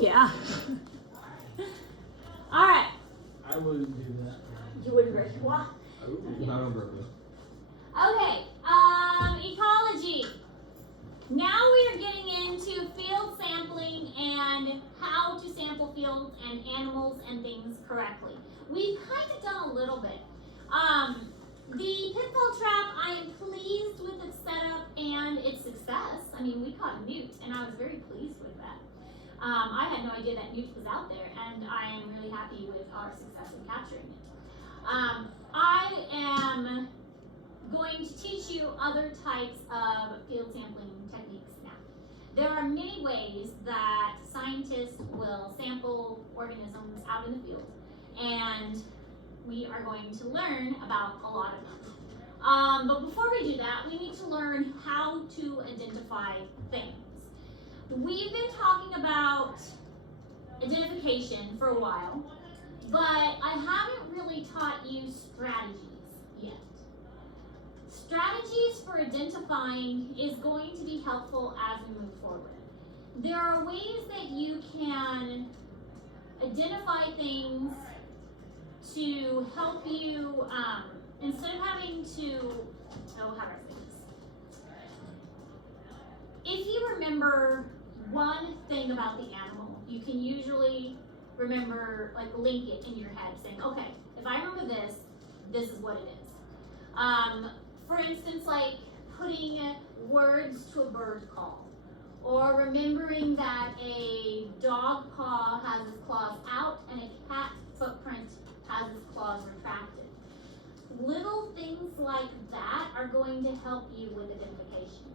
Yeah. All right. I wouldn't do that. You wouldn't break why? Not on purpose. Okay. Ecology. Now we are getting into field sampling and how to sample fields and animals and things correctly. We've kind of done a little bit. The pitfall trap, I am pleased with its setup and its success. I mean, we caught a newt, and I was very pleased with that. I had no idea that newt was out there, and I am really happy with our success in capturing it. I am going to teach you other types of field sampling techniques now. There are many ways that scientists will sample organisms out in the field, and we are going to learn about a lot of them. But before we do that, we need to learn how to identify things. We've been talking about identification for a while, but I haven't really taught you strategies yet. Strategies for identifying is going to be helpful as we move forward. There are ways that you can identify things to help you, instead of having to, how do I say this? If you remember one thing about the animal, you can usually remember, like link it in your head, saying, okay, if I remember this, this is what it is. For instance, like putting words to a bird call, or remembering that a dog paw has its claws out and a cat footprint has its claws retracted. Little things like that are going to help you with identification.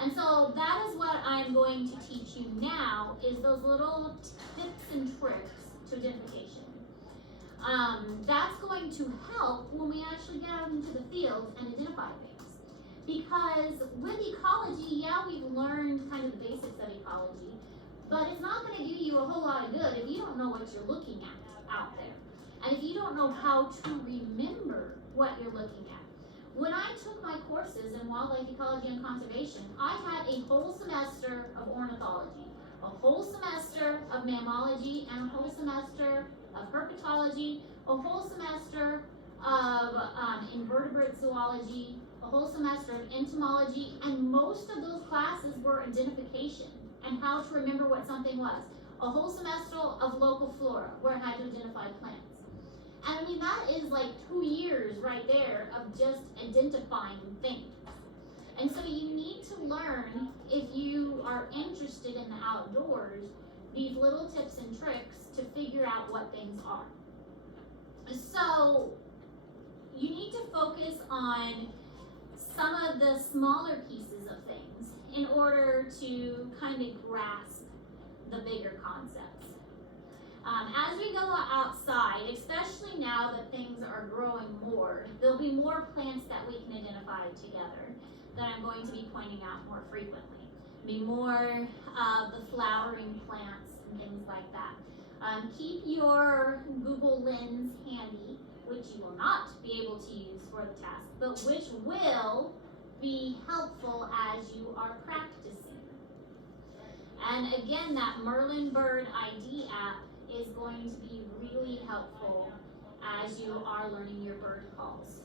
And so that is what I'm going to teach you now, is those little tips and tricks to identification. That's going to help when we actually get out into the field and identify things. Because with ecology, yeah, we've learned kind of the basics of ecology, but it's not going to do you a whole lot of good if you don't know what you're looking at out there. And if you don't know how to remember what you're looking at. When I took my courses in wildlife ecology and conservation, I had a whole semester of ornithology, a whole semester of mammalogy, and a whole semester of herpetology, a whole semester of invertebrate zoology, a whole semester of entomology, and most of those classes were identification and how to remember what something was. A whole semester of local flora, where I had to identify plants. And I mean, that is like 2 years right there of just identifying things. And so you need to learn, if you are interested in the outdoors, these little tips and tricks to figure out what things are. So you need to focus on some of the smaller pieces of things in order to kind of grasp the bigger concepts. As we go outside, especially now that things are growing more, there'll be more plants that we can identify together that I'm going to be pointing out more frequently. Be more of the flowering plants and things like that. Keep your Google Lens handy, which you will not be able to use for the task, but which will be helpful as you are practicing. And again, that Merlin Bird ID app is going to be really helpful as you are learning your bird calls.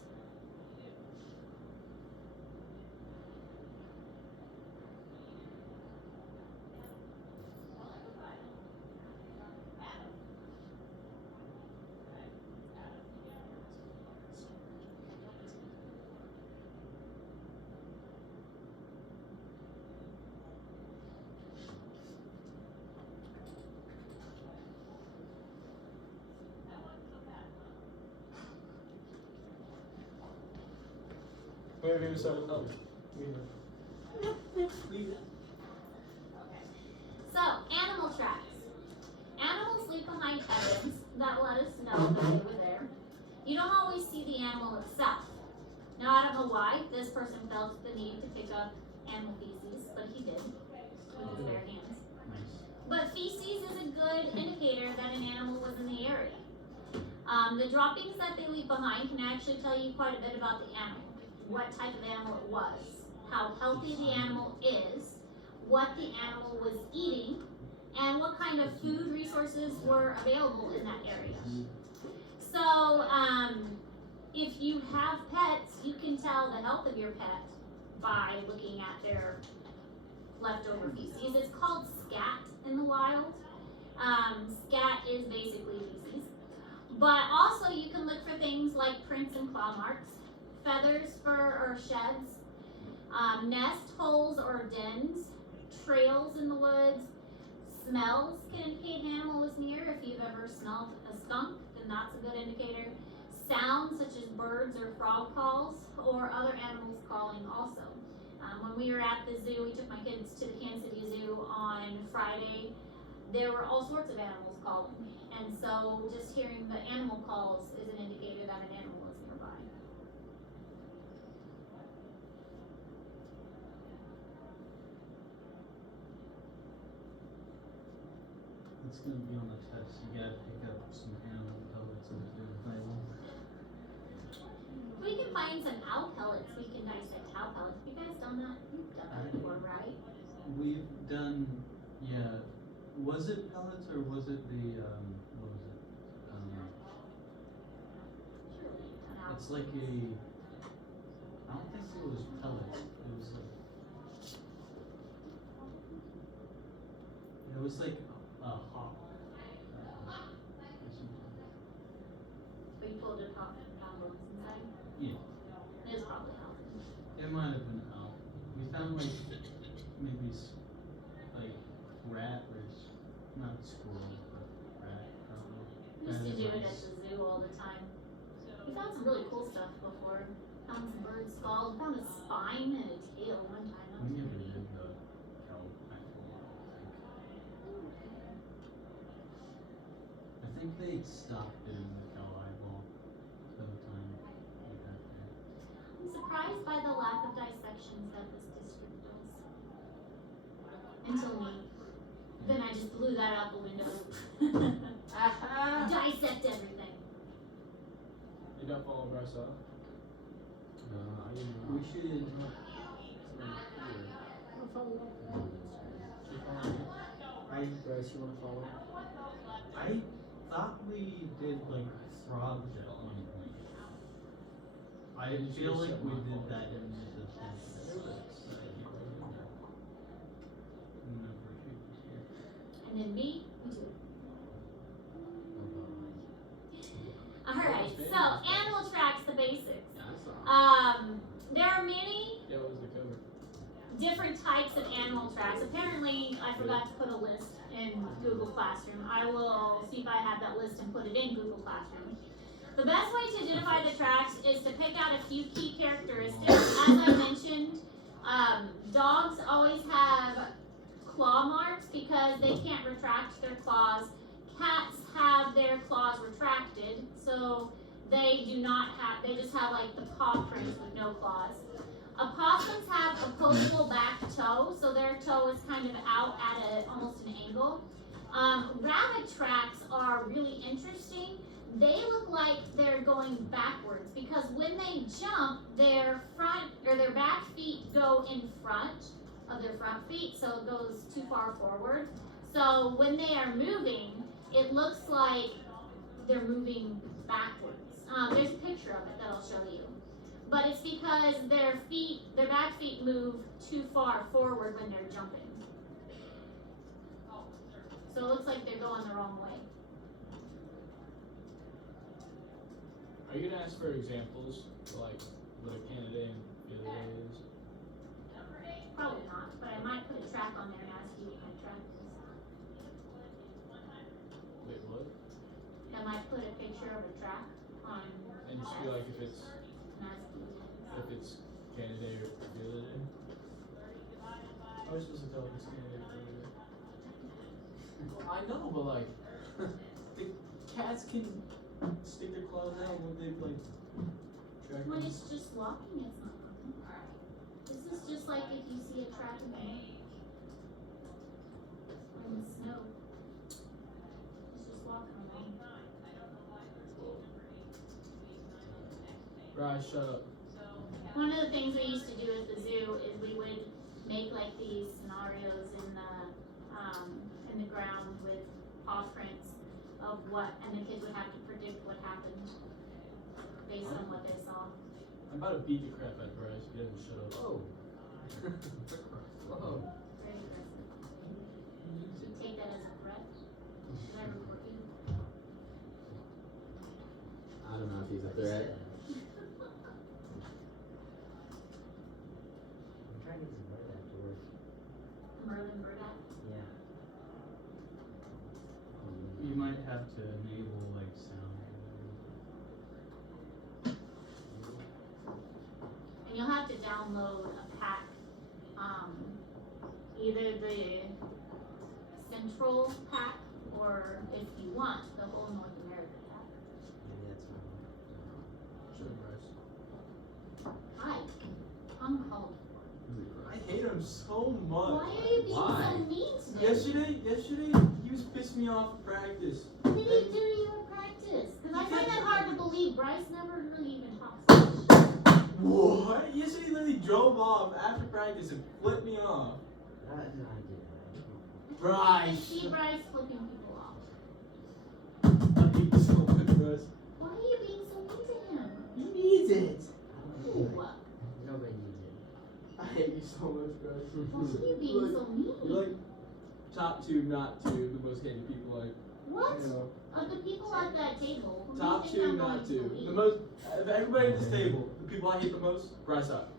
Maybe so. Oh, So, animal tracks. Animals leave behind evidence that let us know that they were there. You don't always see the animal itself. Now, I don't know why this person felt the need to pick up animal feces, but he did with his bare hands. But feces is a good indicator that an animal was in the area. The droppings that they leave behind can actually tell you quite a bit about the animal. What type of animal it was, how healthy the animal is, what the animal was eating, and what kind of food resources were available in that area. So, if you have pets, you can tell the health of your pet by looking at their leftover feces. It's called scat in the wild. Scat is basically feces. But also you can look for things like prints and claw marks, feathers, fur, or sheds, nest holes or dens, trails in the woods. Smells can indicate an animal is near. If you've ever smelled a skunk, then that's a good indicator. Sounds such as birds or frog calls, or other animals calling also. When we were at the zoo, we took my kids to the Kansas City Zoo on Friday. There were all sorts of animals calling. And so just hearing the animal calls is an indicator that an animal is nearby. It's going to be on the test. You got to pick up some animal pellets and do them. We can find some owl pellets. We can dissect owl pellets. You guys done that? You've done that before, right? We've done, yeah. Was it pellets or was it the, what was it? Surely you've done owl It's like a, I don't think it was pellets. It was like a hawk. But you pulled it off and found bones inside? Yeah. It was probably owl. It might have been owl. We found like maybe like rat or not squirrel, but rat probably. We used to do it at the zoo all the time. We found some really cool stuff before. Found some bird skulls. We found a spine and a tail one time. That was We never pretty did neat. the cow actually. I think they stopped doing the cow eyeball by the time we got there. I'm surprised by the lack of dissections that this district does. Until me. Then I just blew that out the window. Dissect everything. You don't follow Bryce up? We should. Bryce, you wanna follow? I thought we did like frogs at one point. I feel like we did that in the And then me, we do. Alright, so animal tracks, the basics. There are many Yeah, what was the cover? different types of animal tracks. Apparently, I forgot to put a list in Google Classroom. I will see if I have that list and put it in Google Classroom. The best way to identify the tracks is to pick out a few key characteristics. As I mentioned, dogs always have claw marks because they can't retract their claws. Cats have their claws retracted, so they do not have, they just have like the paw prints with no claws. Opossums have opposable back toe, so their toe is kind of out at almost an angle. Rabbit tracks are really interesting. They look like they're going backwards because when they jump, their front or their back feet go in front of their front feet, so it goes too far forward. So when they are moving, it looks like they're moving backwards. There's a picture of it that I'll show you. But it's because their back feet move too far forward when they're jumping. So it looks like they're going the wrong way. Are you gonna ask for examples, like what a Canada and Philly is? Probably not, but I might put a track on there and ask you what my track is. Wait, what? I might put a picture of a track on And just be like if it's and ask you. Canada or Philly. I was supposed to tell if it's Canada or Philly. Well, I know, but like the cats can stick their claws out when they like track When them. it's just walking, it's not walking. This is just like if you see a track in the snow. It's just walking along. Bryce, shut up. One of the things we used to do at the zoo is we would make like these scenarios in in the ground with paw prints of what, and the kids would have to predict what happened based on what they saw. I'm about to beat the crap out of Bryce. Get him to shut up. Whoa. Whoa. Very aggressive. Should take that as a threat. Should I report you? I don't know if he's a threat. I'm trying to get some word after work. Merlin Burdock. Yeah. You might have to enable like sound. And you'll have to download a pack, either the Central pack, or if you want, the whole North America pack. Maybe that's my. Shut up, Bryce. Hi, uncalled for. I hate him so much. Why are you being Why? so mean today? Yesterday, he was pissing me off at practice. What did he do to you at practice? Because I find that hard to believe. Bryce never really even talks. What? Yesterday, he literally drove off after practice and flipped me off. No, I didn't. I Bryce. see Bryce flipping people off. I hate you so much, Bryce. Why are you being so mean to him? He needs it. Ooh, Nobody needs it. I hate you so much, Bryce. why are you being so mean? You're like top two, not two, the most hated people. Like, What? you know, Of the people at that table, who top do you think two, I'm not going to two. believe? The most, of everybody at this table, the people I hate the most, Bryce Hawk.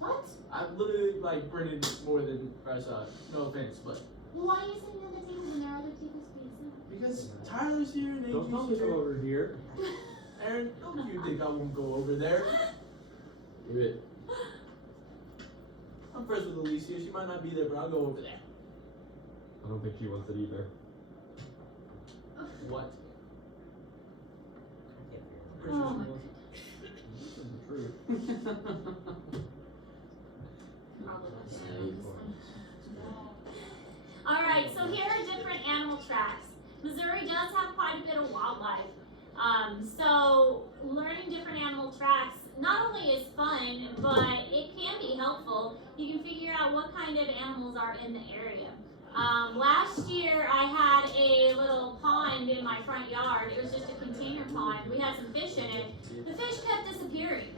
What? I literally like Brennan more than Bryce Hawk. No offense, but Well, why are you sitting at the table when there are other tables for you to sit because Tyler's here and Don't tell me AJ's to come here. over here. Aaron, don't you think I won't go over there? Do it. I'm friends with Alicia. She might not be there, but I'll go over there. I don't think she wants it either. What? I Pretty Oh sure my she wants This is the truth. Probably not. Yeah, you point. Alright, so here are different animal tracks. Missouri does have quite a bit of wildlife. So learning different animal tracks not only is fun, but it can be helpful. You can figure out what kind of animals are in the area. Last year I had a little pond in my front yard. It was just a container pond. We had some fish in it. The fish kept disappearing.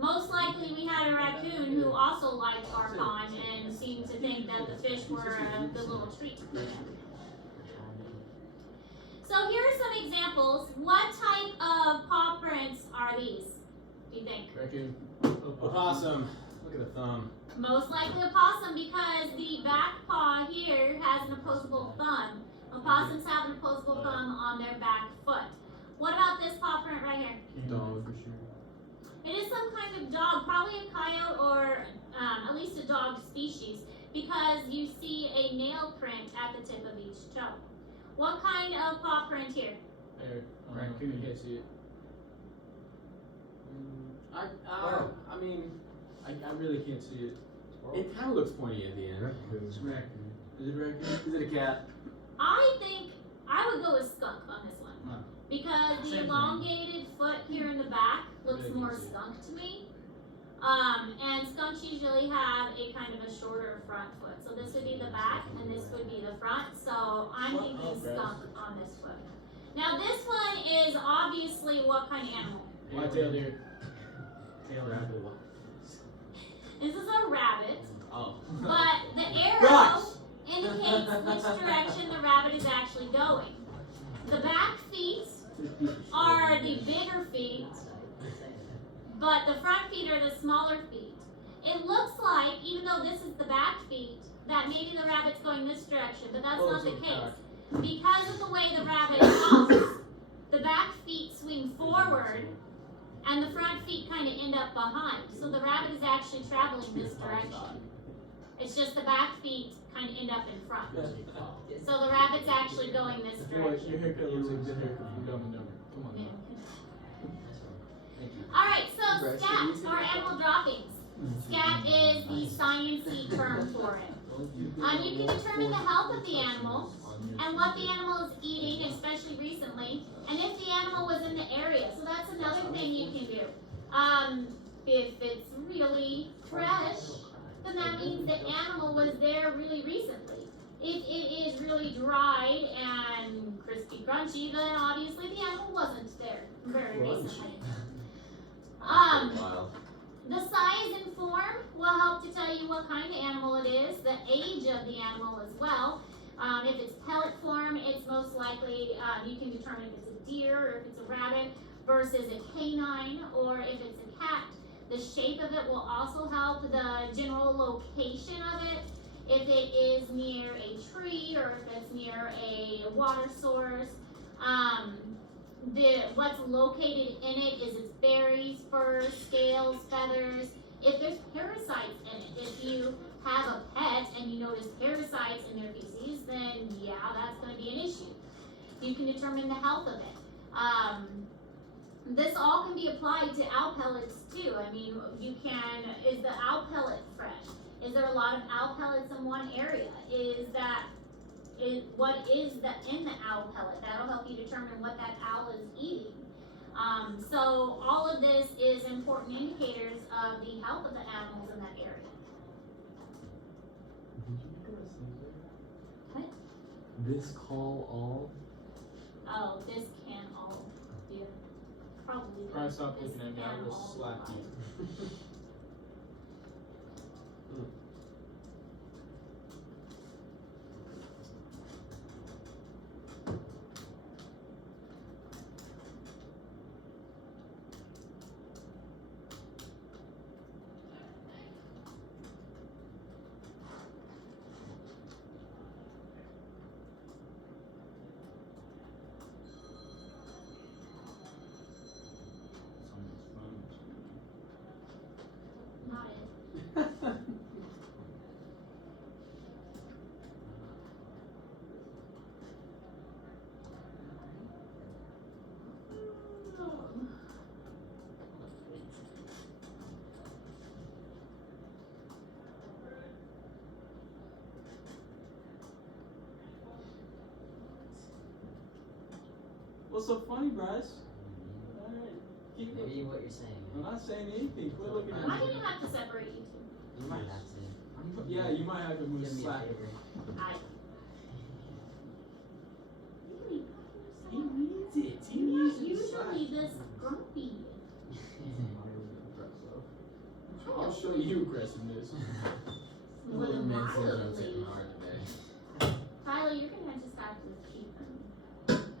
Most likely we had a raccoon who also liked our pond and seemed to think that the fish were a good little treat. So here are some examples. What type of paw prints are these, do you think? Raccoon. Opossum. Look at the thumb. Most likely a possum, because the back paw here has an opposable thumb. Opossums have an opposable thumb on their back foot. What about this paw print right here? Dog. It is some kind of dog, probably a coyote or at least a dog species, because you see a nail print at the tip of each toe. What kind of paw print here? There. Raccoon. You can't see it. I mean, I really can't see it. It kind of looks pointy at the end. It's raccoon. Is it raccoon? Is it a cat? I think I would go with skunk on this one. Huh. Because the Same thing. elongated foot here in the back looks Really more can see it. skunk to me. And skunks usually have a kind of a shorter front foot. So this would be the back and this would be the front. So I'm What? thinking Oh, okay. skunk on this foot. Now this one is obviously what kind of animal? White tail deer. Tail Rabbit. This is a rabbit. Oh. But the arrow Bryce! indicates which direction the rabbit is actually going. The back feet are the bigger feet, but the front feet are the smaller feet. It looks like, even though this is the back feet, that maybe the rabbit's going this direction, but that's not the case. Because of the way the rabbit jumps, the back feet swing forward, and the front feet kind of end up behind. So the rabbit is actually traveling this direction. It's just the back feet kind of end up in front. So the rabbit's actually going this Boy, direction. your haircut looks like the haircut from Dumb and Dumber. Come on now. Alright, so scat, or animal droppings. Scat is the sciencey term for it. You can determine the health of the animal and what the animal is eating, especially recently, and if the animal was in the area. So that's another thing you can do. If it's really fresh, then that means the animal was there really recently. If it is really dried and crispy crunchy, then obviously the animal wasn't there very recently. Wild. The size and form will help to tell you what kind of animal it is, the age of the animal as well. If it's pellet form, it's most likely, you can determine if it's a deer or if it's a rabbit versus a canine or if it's a cat. The shape of it will also help the general location of it. If it is near a tree or if it's near a water source. What's located in it is its berries, fur, scales, feathers. If there's parasites in it, if you have a pet and you notice parasites in their feces, then yeah, that's going to be an issue. You can determine the health of it. This all can be applied to owl pellets too. I mean, you can, is the owl pellet fresh? Is there a lot of owl pellets in one area? What is in the owl pellet? That'll help you determine what that owl is eating. So all of this is important indicators of the health of the animals in that area. What? This call all? Oh, this can all be probably. Try to stop this looking at me, I can will all slap apply. you. Someone's phone is ringing. Not it. What's so funny, Bryce? Alright, keep Maybe looking. what you're saying. I'm not saying anything. Quit looking at I me. didn't have to separate you two. You might have to. Yeah, you might have to move Give me a slack. favor. I. He needs it. He You're needs not it. slack. usually this grumpy. I'll show you aggressiveness. More than Man syndrome's mildly. hitting hard today. Tyler, you're gonna just have to keep them.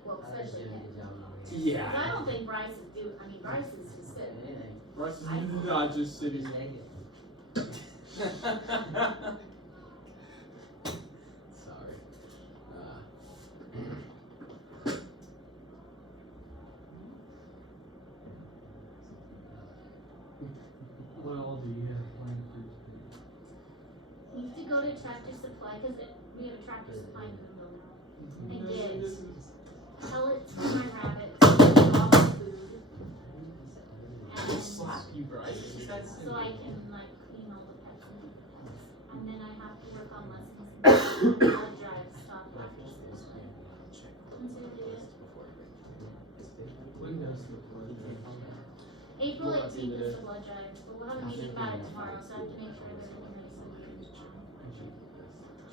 Well, I was especially doing a him. good job over here. 'Cause Yeah. I don't think Bryce is doing. I mean, Bryce is just Say sitting. anything. Bryce is I- not just sitting. Just negative. Sorry. What all do you have planned for today? We need to go to Tractor Supply because we have a Tractor Supply in the building. And get pellets for my rabbits, dog food, I'll slap and you, Bryce. It's just that so I simple. can like clean all the pets. And then I have to work on lessons. Blood drive stuff after school. That's what it is. When does the blood drive? April Well, that's 18th either is the blood drive, but we'll have a meeting about it tomorrow, so I have to make sure that everything is okay.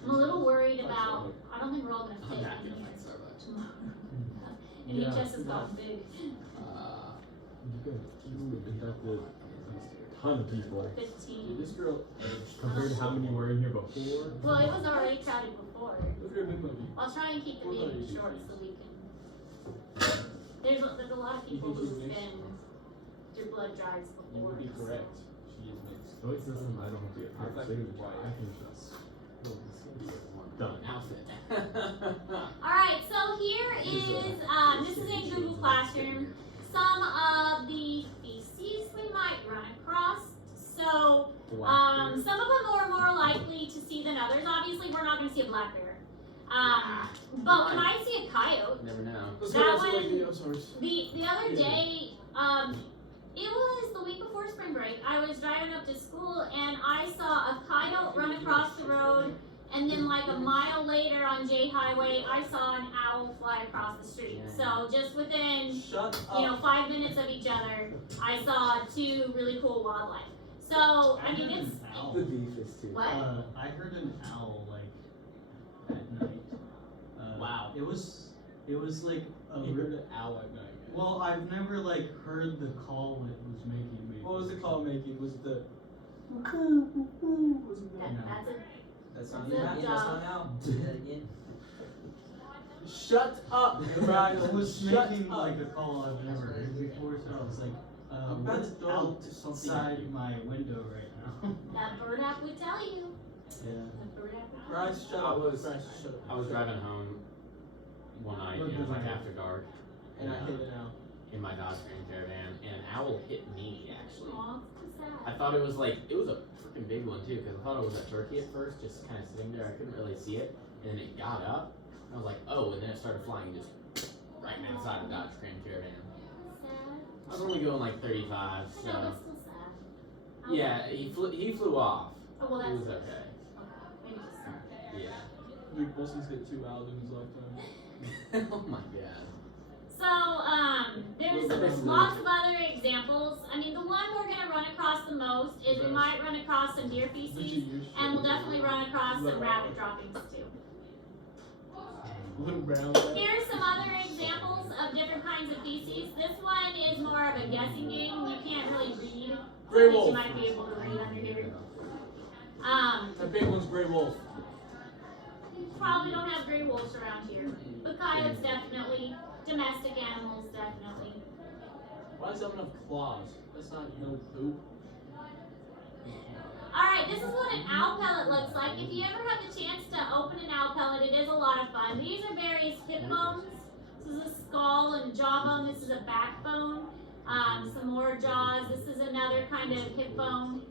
I'm a little worried about, I don't think we're all gonna I'm fit not in gonna here fight Starbucks. tomorrow. And Yeah, HS has gotten big, You inducted a ton of people 15. This girl, compared to how many were in here before. Well, it was already crowded before. look at the movie. I'll try and keep the What about meeting you, short Jason? so we can. There's a lot of people think who've she's mixed? been through blood drives You before. would be so- correct. She is mixed. So it's doesn't I don't have to get I thought her you were signature. white. I can just done. Outfit. Alright, so here is, this is in Google Classroom, some of the feces we might run across. So, some of them are more likely to see than others. Obviously, we're not going to see a black bear. But we might see a coyote. Never know. Let's That go to one- the sorry. The other day, it was the week before spring break. I was driving up to school and I saw a coyote run across the road, and then like a mile later on J Highway, I saw an owl fly across the street. So just within Shut you know up. 5 minutes of each other, I saw two really cool wildlife. So I mean heard it's an owl. The beef is too. what? I heard an owl like at Wow. It was like a You heard an owl at night. well, I've never like heard the call it was making. What was the call making? Was it the? That's it. That's not Good now. That's job. not now. Say that again. Shut up, Brian. It was Shut making up. like a call I've never heard before, so I was like, I'm about what's to throw to something at outside you. my window right now? That bird app would tell you. Yeah. That bird app would tell Brian, you. shut I up. was- Brian, shut up. I was driving home one night, What you know, did like I- after dark, And I hit it out. in my Dodge Grand Caravan, and an owl hit me actually. Aw, it's so I sad. thought it was a freaking big one too, because I thought it was a turkey at first, just kind of sitting there. I couldn't really see it, and then it got up. And I was like, oh, and then it started flying just right inside the Dodge Grand Caravan. Sad. I was only going like 35, I know, so but still sad. yeah, he flew off. Oh, well, He that's was okay. maybe just. Yeah. Dude, Wilson's hit 2 owls in his lifetime. Oh my god. So, there's lots of other examples. I mean, the one we're gonna run across the most is we might run across some deer feces, and we'll definitely run across some rabbit droppings too. Little brown. Here's some other examples of different kinds of feces. This one is more of a guessing game. You can't really read. Gray But you wolf. might be able to read under here. That big one's gray wolf. Probably don't have gray wolves around here, but coyotes definitely. Domestic animals definitely. Why does it have enough claws? That's not no poop. Alright, this is what an owl pellet looks like. If you ever have the chance to open an owl pellet, it is a lot of fun. These are various hip bones. This is a skull and a jawbone. This is a backbone. Some more jaws. This is another kind of hip bone.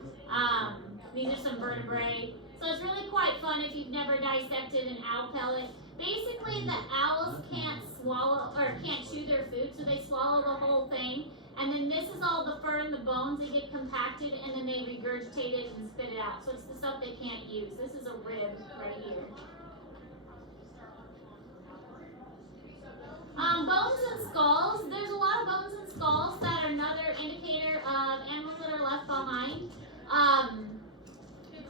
These are some vertebrae. So it's really quite fun if you've never dissected an owl pellet. Basically, the owls can't swallow or can't chew their food, so they swallow the whole thing. And then this is all the fur and the bones that get compacted, and then they regurgitate it and spit it out. So it's the stuff they can't use. This is a rib right here. Bones and skulls. There's a lot of bones and skulls that are another indicator of animals that are left behind.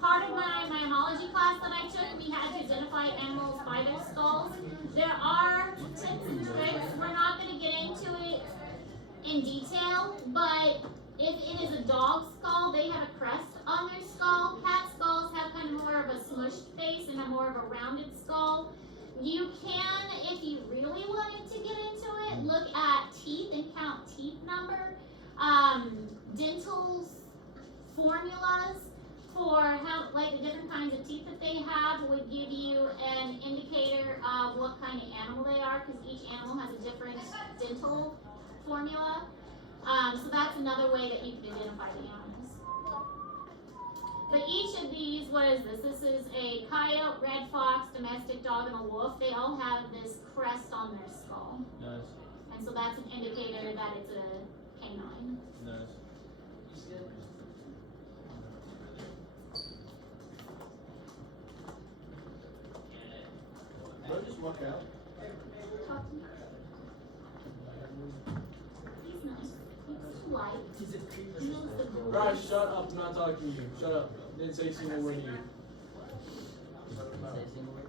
Part of my myomology class that I took, we had to identify animals by their skulls. There are tips and tricks. We're not going to get into it in detail, but if it is a dog skull, they have a crest on their skull. Cat skulls have kind of more of a smushed face and a more of a rounded skull. You can, if you really wanted to get into it, look at teeth and count teeth number. Dental formulas for how, like the different kinds of teeth that they have would give you an indicator of what kind of animal they are, because each animal has a different dental formula. So that's another way that you can identify the animals. But each of these, what is this? This is a coyote, red fox, domestic dog, and a wolf. They all have this crest on their skull. Nice. And so that's an indicator that it's a canine. Nice. Did I just walk out? Talking. He's nice. He's polite. He knows the rules. Brian, shut up. I'm not talking to you. Shut up. Didn't say a single word to you. Say a single word.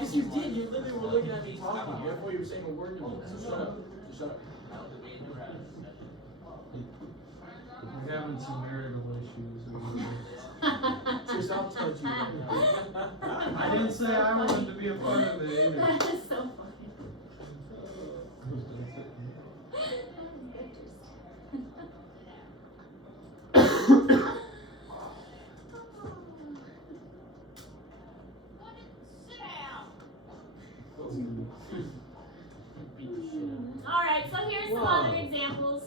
Yes, you did. You literally were looking at me talking. You thought you were saying a word to me. So shut up. Just shut up. We're having some marital issues. So stop touching me. I didn't say I wanted to be a part of it either. That is so funny. Alright, so here's some other examples.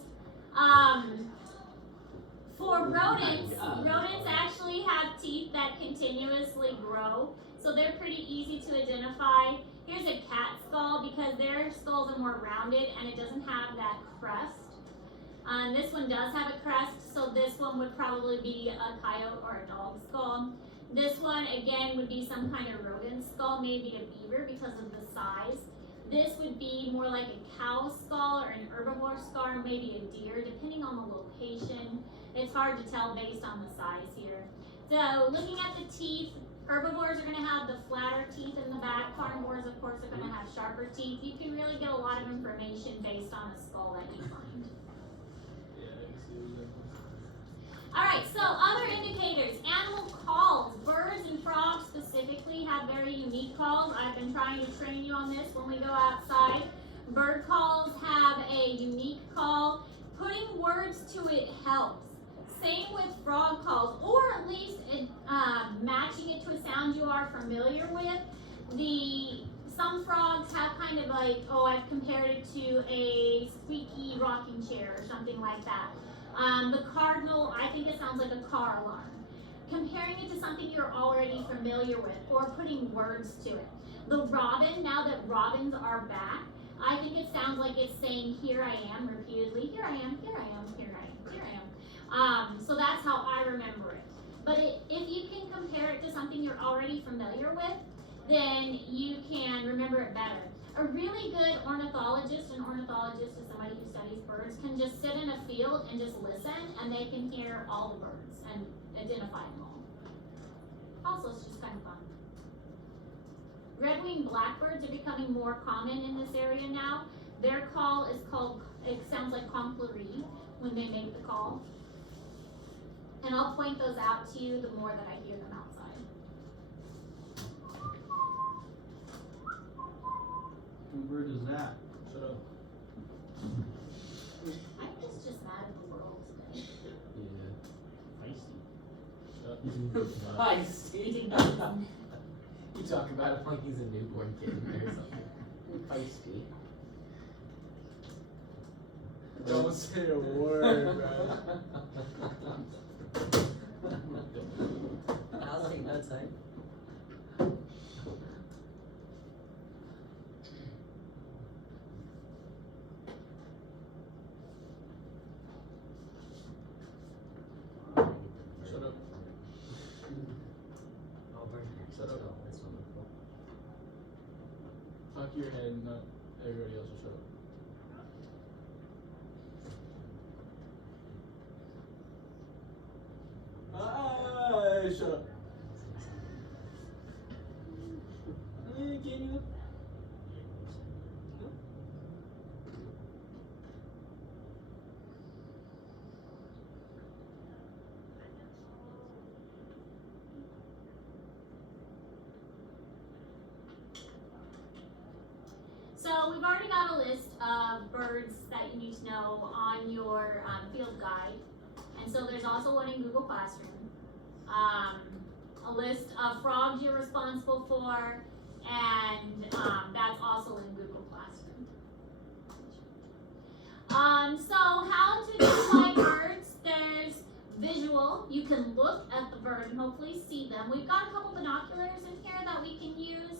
For rodents, rodents actually have teeth that continuously grow, so they're pretty easy to identify. Here's a cat skull because their skulls are more rounded and it doesn't have that crest. This one does have a crest, so this one would probably be a coyote or a dog skull. This one, again, would be some kind of rodent skull, maybe a beaver because of the size. This would be more like a cow skull or an herbivore skull, or maybe a deer, depending on the location. It's hard to tell based on the size here. So looking at the teeth, Herbivores are gonna have the flatter teeth in the back. Carnivores, of course, are gonna have sharper teeth. You can really get a lot of information based on a skull that you find. Yeah, I can see what you're Alright, so other indicators. Animal calls. Birds and frogs specifically have very unique calls. I've been trying to train you on this when we go outside. Bird calls have a unique call. Putting words to it helps. Same with frog calls, or at least matching it to a sound you are familiar with. Some frogs have kind of like, I've compared it to a squeaky rocking chair or something like that. The cardinal, I think it sounds like a car alarm. Comparing it to something you're already familiar with, or putting words to it. The robin, now that robins are back, I think it sounds like it's saying, here I am, repeatedly. Here I am, here I am, here I am, here I am. So that's how I remember it. But if you can compare it to something you're already familiar with, then you can remember it better. A really good ornithologist, an ornithologist is somebody who studies birds, can just sit in a field and just listen, and they can hear all the birds and identify them all. Also, it's just kind of fun. Red-winged blackbirds are becoming more common in this area now. Their call is called, it sounds like conclave when they make the call. And I'll point those out to you the more that I hear them outside. What bird is that? Shut up. I think it's just mad at the world today. Yeah. Feisty. Hi, Steve. You talk about him like he's a newborn kid or something. Feisty. Don't say a word, bro. I'll take notes, right? Shut up. Oh, burn. Shut up. That's wonderful. Talk your head, not everybody else will shut up. Shut up. Can you? So we've already got a list of birds that you need to know on your field guide. And so there's also one in Google Classroom. A list of frogs you're responsible for, and that's also in Google Classroom. So how to identify birds? There's visual. You can look at the bird and hopefully see them. We've got a couple binoculars in here that we can use.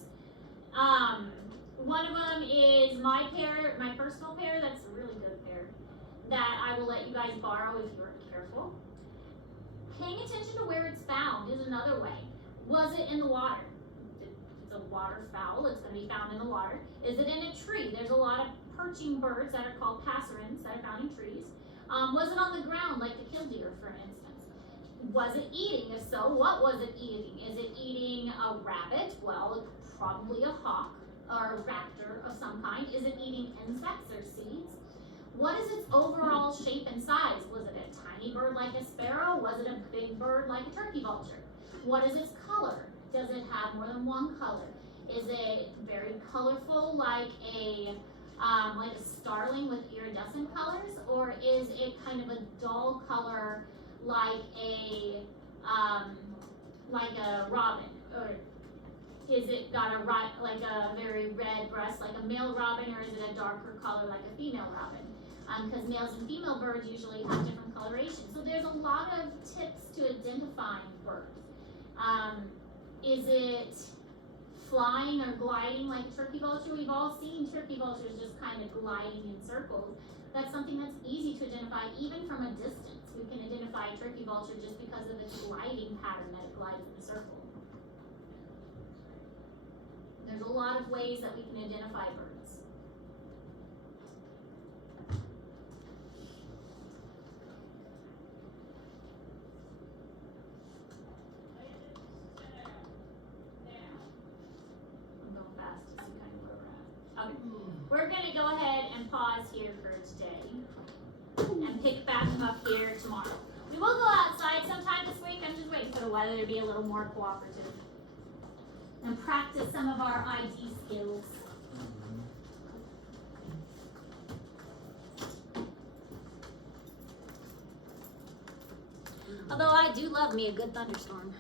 One of them is my pair, my personal pair. That's a really good pair that I will let you guys borrow if you're careful. Paying attention to where it's found is another way. Was it in the water? It's a waterfowl. It's going to be found in the water. Is it in a tree? There's a lot of perching birds that are called passerines that are found in trees. Was it on the ground like the killdeer, for instance? Was it eating? If so, what was it eating? Is it eating a rabbit? Well, probably a hawk or a raptor of some kind. Is it eating insects or seeds? What is its overall shape and size? Was it a tiny bird like a sparrow? Was it a big bird like a turkey vulture? What is its color? Does it have more than one color? Is it very colorful like a starling with iridescent colors? Or is it kind of a dull color like a robin? Or is it got like a very red breast like a male robin, or is it a darker color like a female robin? Because males and female birds usually have different coloration. So there's a lot of tips to identifying birds. Is it flying or gliding like a turkey vulture? We've all seen turkey vultures just kind of gliding in circles. That's something that's easy to identify even from a distance. We can identify a turkey vulture just because of its gliding pattern that it glides in a circle. There's a lot of ways that we can identify birds. we're gonna go ahead and pause here for today and pick back up here tomorrow. We will go outside sometime this week. I'm just waiting for the weather to be a little more cooperative and practice some of our ID skills. Although I do love me a good thunderstorm.